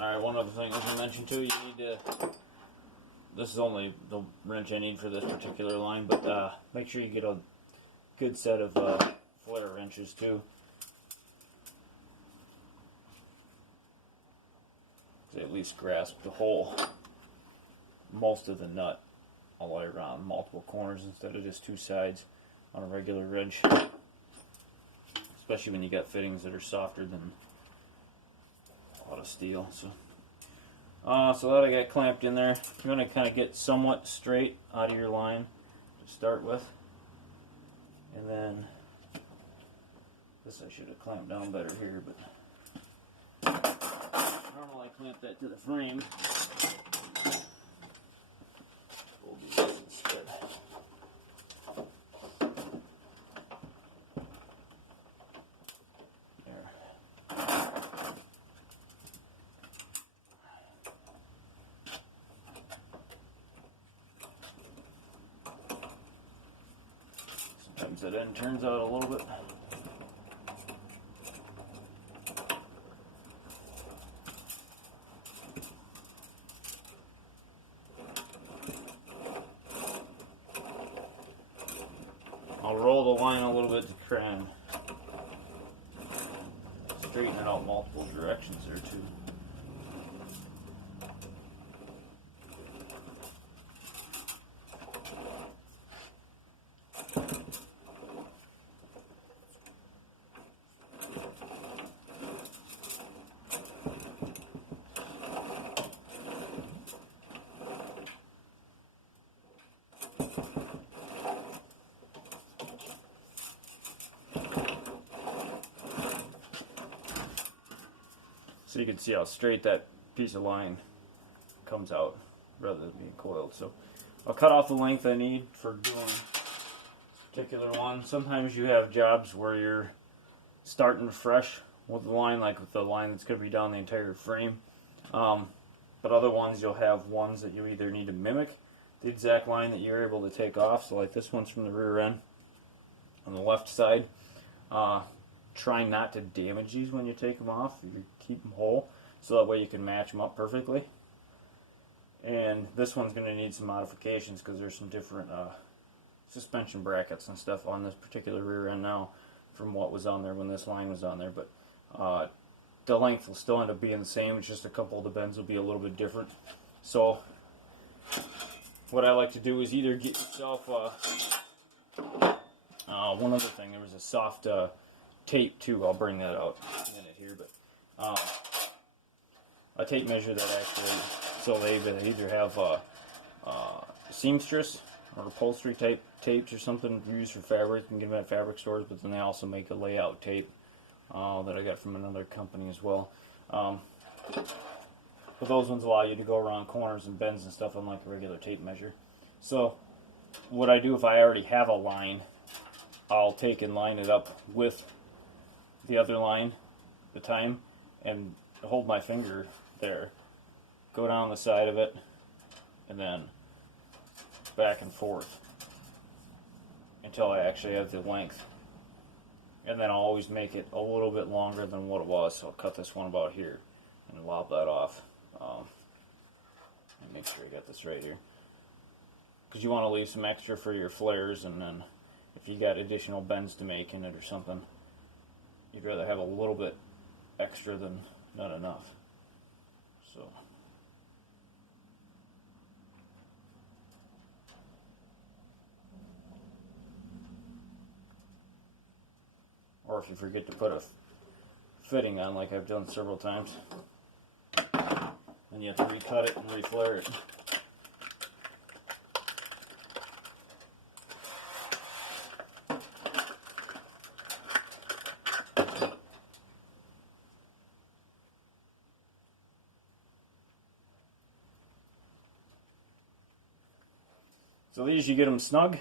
Alright, one other thing I should mention too, you need to, this is only the wrench I need for this particular line, but make sure you get a good set of flare wrenches too. To at least grasp the whole, most of the nut all the way around, multiple corners instead of just two sides on a regular wrench. Especially when you got fittings that are softer than a lot of steel. So that I got clamped in there. You're going to kind of get somewhat straight out of your line to start with. And then, this I should have clamped down better here, but normally I clamp that to the frame. We'll do this instead. Sometimes that end turns out a little bit. I'll roll the line a little bit to try and straighten it out multiple directions there too. So you can see how straight that piece of line comes out rather than being coiled. So I'll cut off the length I need for doing a particular one. Sometimes you have jobs where you're starting fresh with the line, like with the line that's going to be down the entire frame. But other ones you'll have ones that you either need to mimic the exact line that you're able to take off. So like this one's from the rear end on the left side. Try not to damage these when you take them off. You keep them whole, so that way you can match them up perfectly. And this one's going to need some modifications because there's some different suspension brackets and stuff on this particular rear end now from what was on there when this line was on there. But the length will still end up being the same. It's just a couple of the bends will be a little bit different. So what I like to do is either get yourself one other thing. There was a soft tape too. I'll bring that out in a minute here, but a tape measure that actually, so they either have seamstress or upholstery type tapes or something used for fabric. You can get them at fabric stores, but then they also make a layout tape that I got from another company as well. But those ones allow you to go around corners and bends and stuff unlike a regular tape measure. So what I do if I already have a line, I'll take and line it up with the other line, the time, and hold my finger there, go down the side of it, and then back and forth until I actually have the length. And then I'll always make it a little bit longer than what it was, so I'll cut this one about here and lob that off. Make sure I got this right here, because you want to leave some extra for your flares, and then if you got additional bends to make in it or something, you'd rather have a little bit extra than not enough. So or if you forget to put a fitting on, like I've done several times, then you have to recut it and reflare it. So these, you get them snug,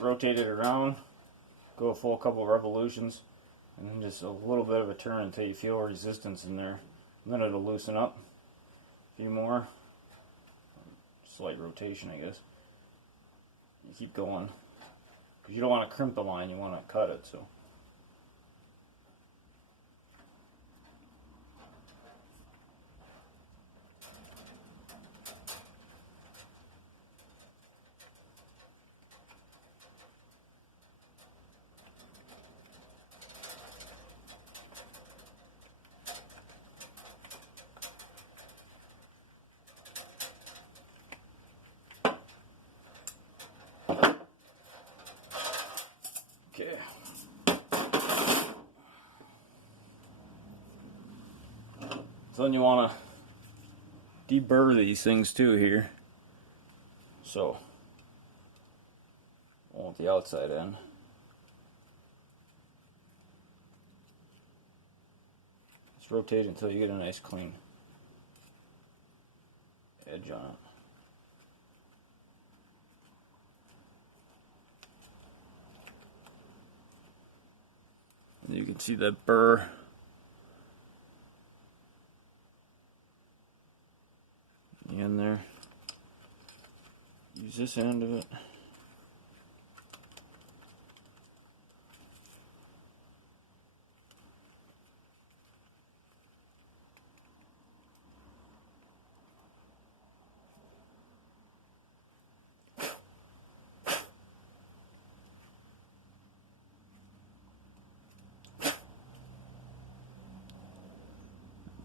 rotate it around, go a full couple of revolutions, and then just a little bit of a turn until you feel resistance in there. And then it'll loosen up a few more. Slight rotation, I guess. You keep going, because you don't want to crimp the line, you want to cut it. So So then you want to deburr these things too here. So, I want the outside end. Just rotate it until you get a nice clean edge on it. And you can see that burr in there. Use this end of it.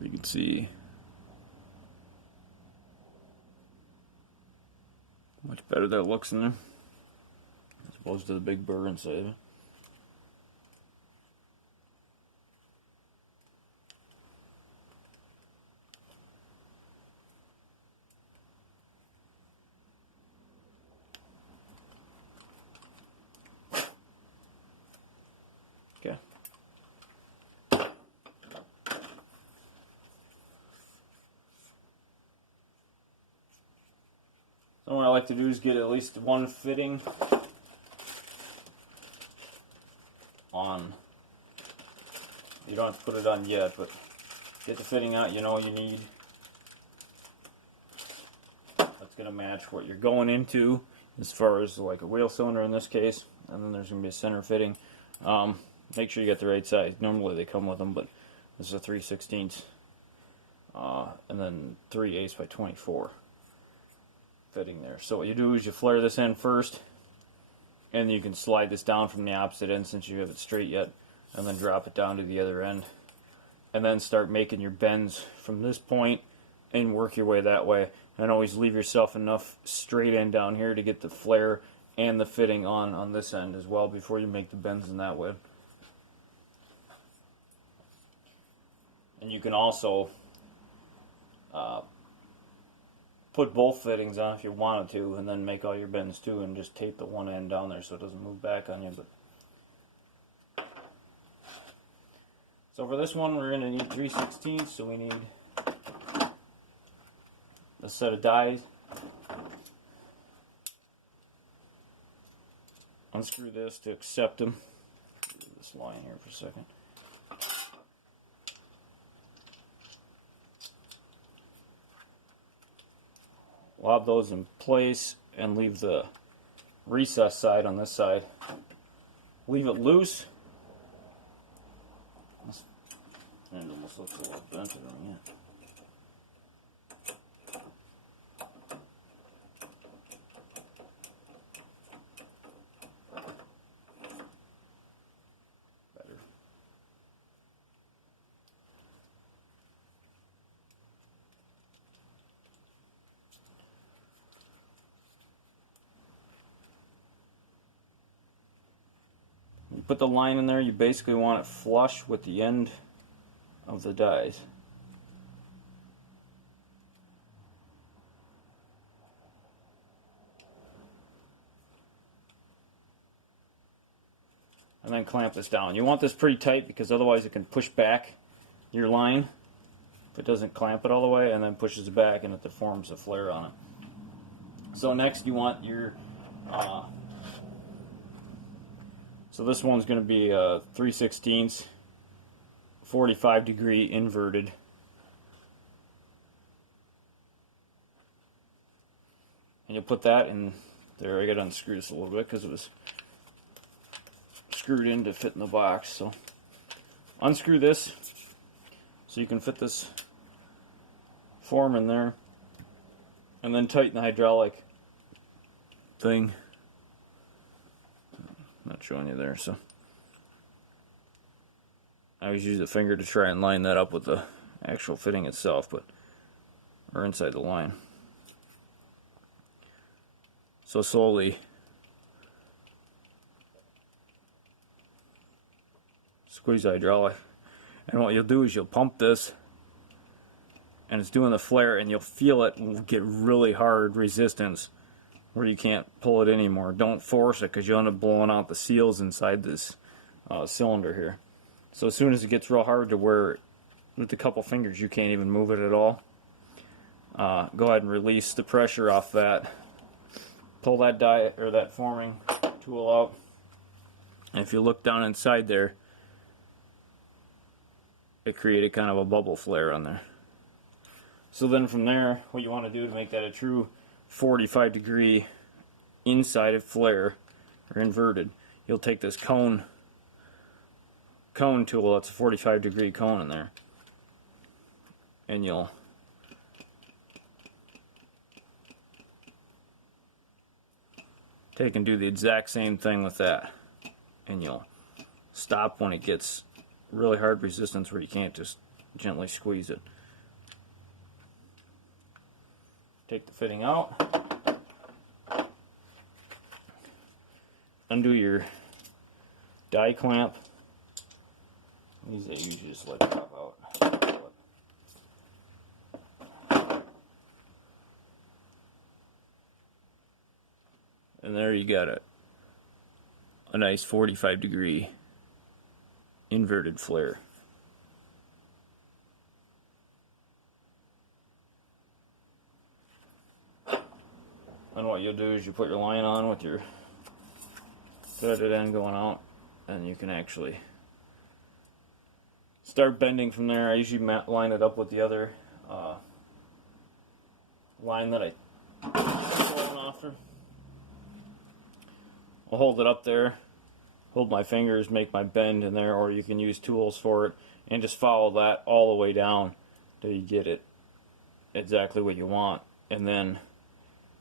You can see much better that looks in there as opposed to the big burr inside of it. Okay. So what I like to do is get at least one fitting on. You don't have to put it on yet, but get the fitting out you know you need. That's going to match what you're going into as far as like a wheel cylinder in this case. And then there's going to be a center fitting. Make sure you get the right size. Normally they come with them, but this is a 3/16 and then 3/8 by 24 fitting there. So what you do is you flare this end first, and you can slide this down from the opposite end since you have it straight yet, and then drop it down to the other end, and then start making your bends from this point and work your way that way. And always leave yourself enough straight end down here to get the flare and the fitting on this end as well before you make the bends in that way. And you can also put both fittings on if you wanted to, and then make all your bends too, and just tape the one end down there so it doesn't move back on you. But so for this one, we're going to need 3/16, so we need a set of dies. Unscrew this to accept them. This line here for a second. Lob those in place and leave the recess side on this side. Leave it loose. This end almost looks a little bent on yet. Better. You put the line in there, you basically want it flush with the end of the dies. And then clamp this down. You want this pretty tight because otherwise it can push back your line if it doesn't clamp it all the way, and then pushes it back and it forms a flare on it. So next you want your so this one's going to be a 3/16 45-degree inverted. And you'll put that in there. I got to unscrew this a little bit because it was screwed in to fit in the box. So unscrew this so you can fit this form in there, and then tighten the hydraulic thing. Not showing you there, so I always use the finger to try and line that up with the actual fitting itself, but or inside the line. So slowly squeeze the hydraulic, and what you'll do is you'll pump this and it's doing the flare, and you'll feel it get really hard resistance where you can't pull it anymore. Don't force it, because you'll end up blowing out the seals inside this cylinder here. So as soon as it gets real hard to where with a couple fingers you can't even move it at all, go ahead and release the pressure off that. Pull that die or that forming tool out, and if you look down inside there, it created kind of a bubble flare on there. So then from there, what you want to do to make that a true 45-degree inside of flare or inverted, you'll take this cone tool, that's a 45-degree cone in there, and you'll take and do the exact same thing with that, and you'll stop when it gets really hard resistance where you can't just gently squeeze it. Take the fitting out, undo your die clamp. These I usually just let pop out. And there you got it. A nice 45-degree inverted flare. And what you'll do is you put your line on with your threaded end going out, and you can actually start bending from there. I usually line it up with the other line that I pulled off there. I'll hold it up there, hold my fingers, make my bend in there, or you can use tools for it, and just follow that all the way down till you get it exactly what you want. And then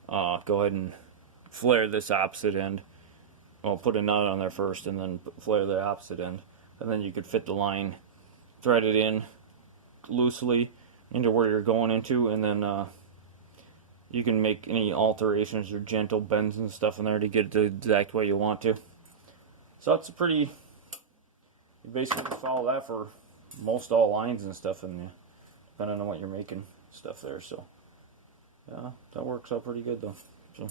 go ahead and flare this opposite end. I'll put a nut on there first and then flare the opposite end. And then you could fit the line, thread it in loosely into where you're going into, and then you can make any alterations or gentle bends and stuff in there to get it the exact way you want to. So it's a pretty, you basically follow that for most all lines and stuff, and depending on what you're making stuff there. So yeah, that works out pretty good though. So